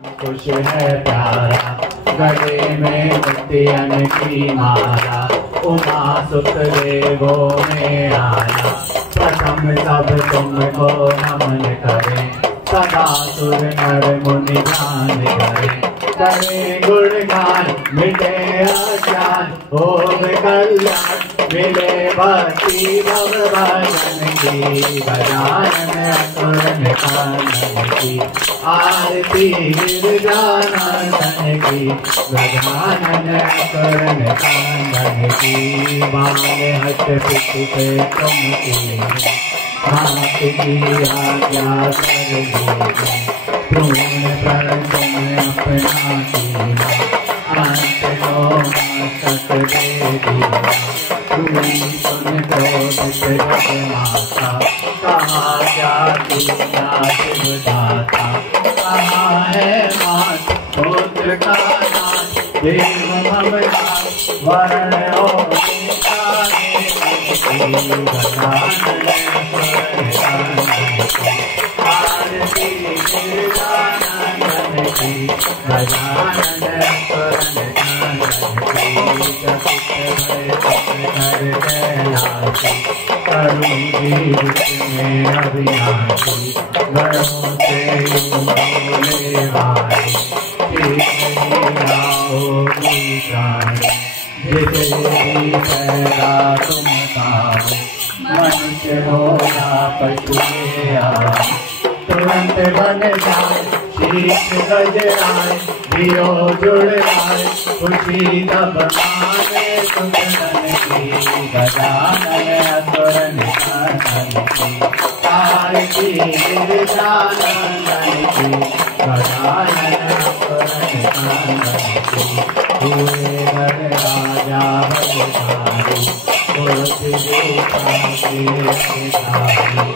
खुश है प्यारा गले में मोतियन की माला, उमा सुत देवों में आया। प्रथम सब तुमको नमन करे, सदा सुर नर मुनि ध्यान करे गुणगान मिटे अज्ञान, होम कल्याण मिले भक्ति भगवान की। गजानन असुर निकंदन की, आरती गिरिजानंदन की। गजानन असुर निकंदन की, बाले हट पिट पे तुम की। हाथ की आज्ञा कर दी, पूर्ण पर तुम अपना कीना। अंत को मस्तक दे दिया, तुम सुन क्रोधित जग माता। कहा जाति शिवदाता, कहा है मात पुत्र का नाथ। देव ममनाथ वर्ण और आरती गिरिजानंदन की। गजानन कैलाशी, करुण जीवित में अविनाशी। गणों से बोले वाणी, आओगी प्राणी। जिसे भी पैदा तुम पाओ, मनुष्य हो या पशु आए। तुरंत बन जाए शीश गजराए, दियो जुड़ आए खुशी तब माने सुंदरन की। गजानन असुर निकंदन की, आरती गिरिजानंदन की। गजानन असुर निकंदन की, हुए नर राजा बलिहारी। कोटि देवता के अधिकारी,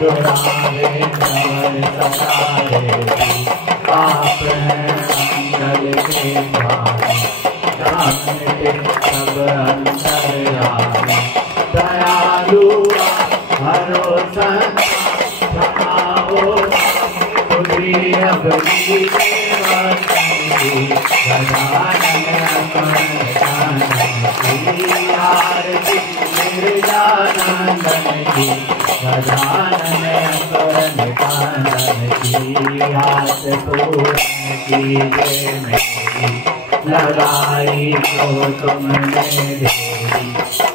दुरारे नर सदारे। आप हैं मंगल के भाई, जानते सब अंतर्यामी। दयालु हरो संसार, क्षमाओ खुदी अबली गजानन असुर निकंदन की, आरती गिरिजानंदन की। गजानन असुर निकंदन की, आस पूर्ण कीजिए मेरी। लगाई तो तुमने देरी,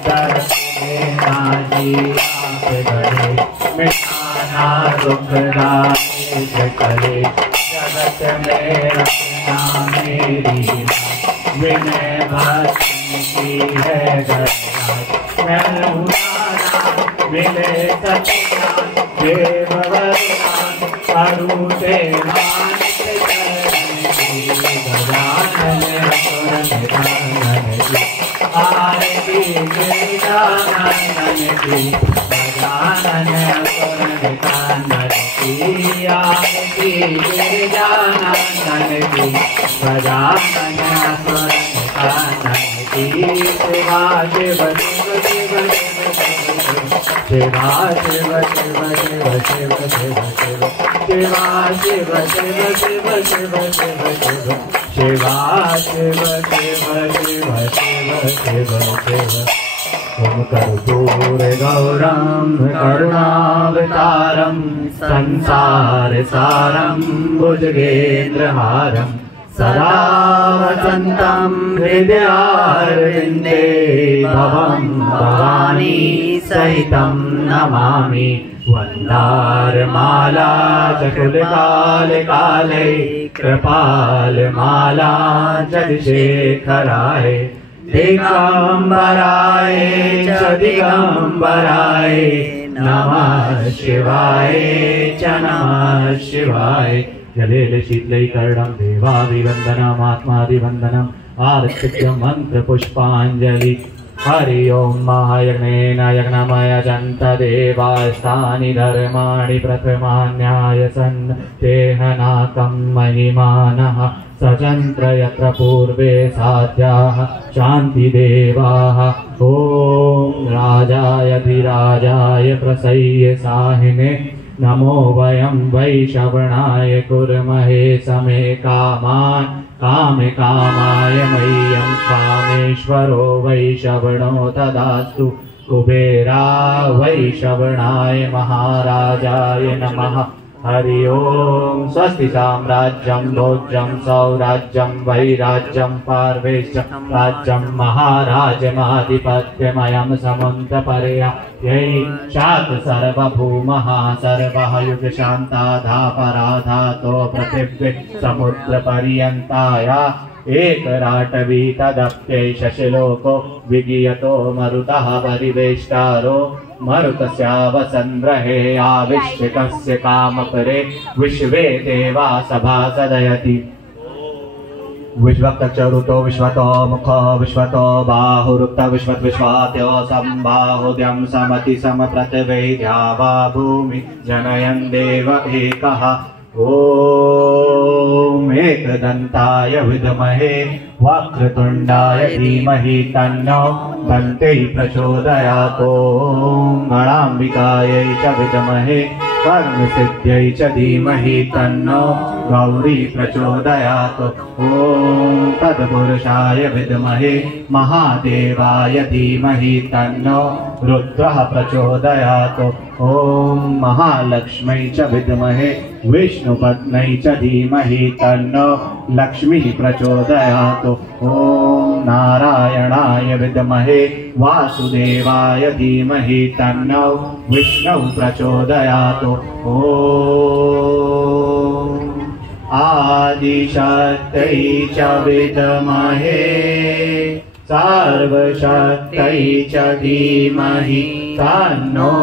दर्श देना जी आप गए। मिटाना दुख दाए करे, जगत में रखना मेरी। विनय भक्ति की है गरज, मैं उदारा मिले सच्चान। देव वरदान करूँ से मानित चरण की। गजानन असुर निकंदन की, आरती गिरिजानंदन की। गजानन असुर निकंदन की, आरती गिरिजानंदन की। गजानन असुर निकंदन की, शिवा शिव शिव शिव शिवा शिव शिव शिव शिव शिव शिव। शिवा शिव शिव शिव शिव शिव शिव। शिवा शिव शिव शिव शिव शिव शिव। तुम कर्पूर गौरम करुणावतारम, संसार सारम भुजगेन्द्रहारम। सदा वसन्तं हृदयारविन्दे, भवं भवानी सहितं नमामि। वन्दारमाला चकुलकाले काले, कृपालमाला जगशेखराय। दिगम्बराय च दिगम्बराय, नमः शिवाय च नमः शिवाय। जलेल शीतलैकर्णं देवाभिवन्दनमात्माभिवन्दनम्, आर्तिक्य मंत्र पुष्पाञ्जलि। हरि ओं महायज्ञेन यज्ञमयजन्त देवास्तानि धर्माणि प्रथमान्यायसन्। तेहनाकं महिमानः सचन्त्र यत्र पूर्वे साध्याः शान्तिदेवाः। ॐ राजाय धीराजाय प्रसह्य साहिने, नमो वयं वै श्रवणाय कुर्महे समे कामान् कामे कामाय मह्यं कामेश्वरो वै श्रवणो तदास्तु कुबेरा वै श्रवणाय महाराजाय नमः। हरि ओम। स्वस्ति साम्राज्यं भोज्यं सौराज्यं वैराज्यं पार्वेश्चं राज्यं महाराजमाधिपत्यमयं समुद्रपर्ययै शात सर्वभूमः सर्वः युगशान्ताधापराधातो पृथिवी समुद्रपर्यन्ताया एकराटवी तदप्यैष शिलोको विगीयतो मरुतः परिवेष्टारो मरुतस्यावसन्द्रहे आविश्चिकस्य कामपरे विश्वे देवा सभासदयति। विश्वक्तचरुतो विश्वतो मुखो विश्वतो बाहुरुक्त विश्वत विश्वात्यो संबाहुद्यं समति समप्रतिवेद्यावा भूमि जनयन् देव एकः। ओम एकदन्ताय विद्महे वक्रतुण्डाय धीमहि तन्नो दन्ते प्रचोदयात्। ओम गणाम्बिकायै च विद्महे कर्मसिद्ध्यै च धीमहि तन्नो गौरी प्रचोदयात्। ओम तत्पुरुषाय विद्महे महादेवाय धीमहि तन्नो रुद्रः प्रचोदयात्। ओम महालक्ष्म्यै च विद्महे विष्णुपत्न्यै च धीमहि तन्नो लक्ष्मी प्रचोदयात्। ओम नारायणाय विद्महे वासुदेवाय धीमहि तन्नो विष्णु प्रचोदयात्। ओम आदिशक्त्यै च विद्महे सर्वशक्त्यै च धीमहि तन्नो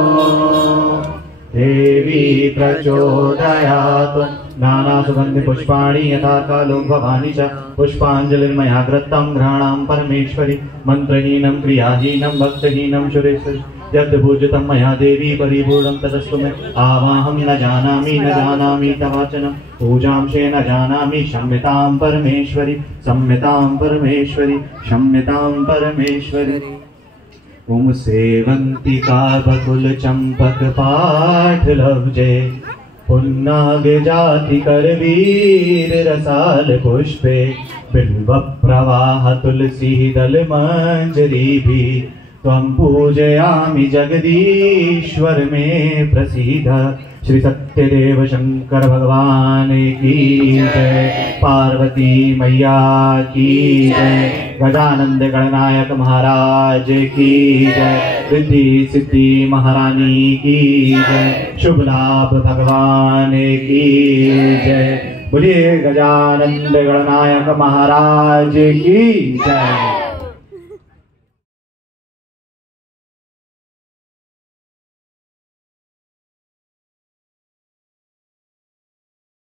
देवी प्रचोदयात्। नानासुगन्धि पुष्पाणि यथा कालो भवानि च पुष्पाञ्जलिर्मया कृतं घ्राणां परमेश्वरि मन्त्रहीनं क्रियाहीनं भक्तहीनं सुरेश्वरि यद्भुजितं मया देवी परिपूर्णं तदस्तु मे आवाहं न जानामि तवाचनं पूजांशे न जानामि क्षम्यतां परमेश्वरि क्षम्यतां परमेश्वरि क्षम्यतां परमेश्वरि। ओम सेवंतिका बकुल चंपक पाठलब्जे पुन्नाग जाति करवीर रसाल पुष्पे बिल्व प्रवाह तुलसी दल मंजरी भी त्वं पूजयामि जगदीश्वर में प्रसीद। श्री सत्यदेव शंकर भगवान की जय, पार्वती मैया की जय, गजानंद गणनायक महाराज की जय, रिद्धि सिद्धि महारानी की जय, शुभ लाभ भगवान की जय। बोलिए गजानंद गणनायक महाराज की जय।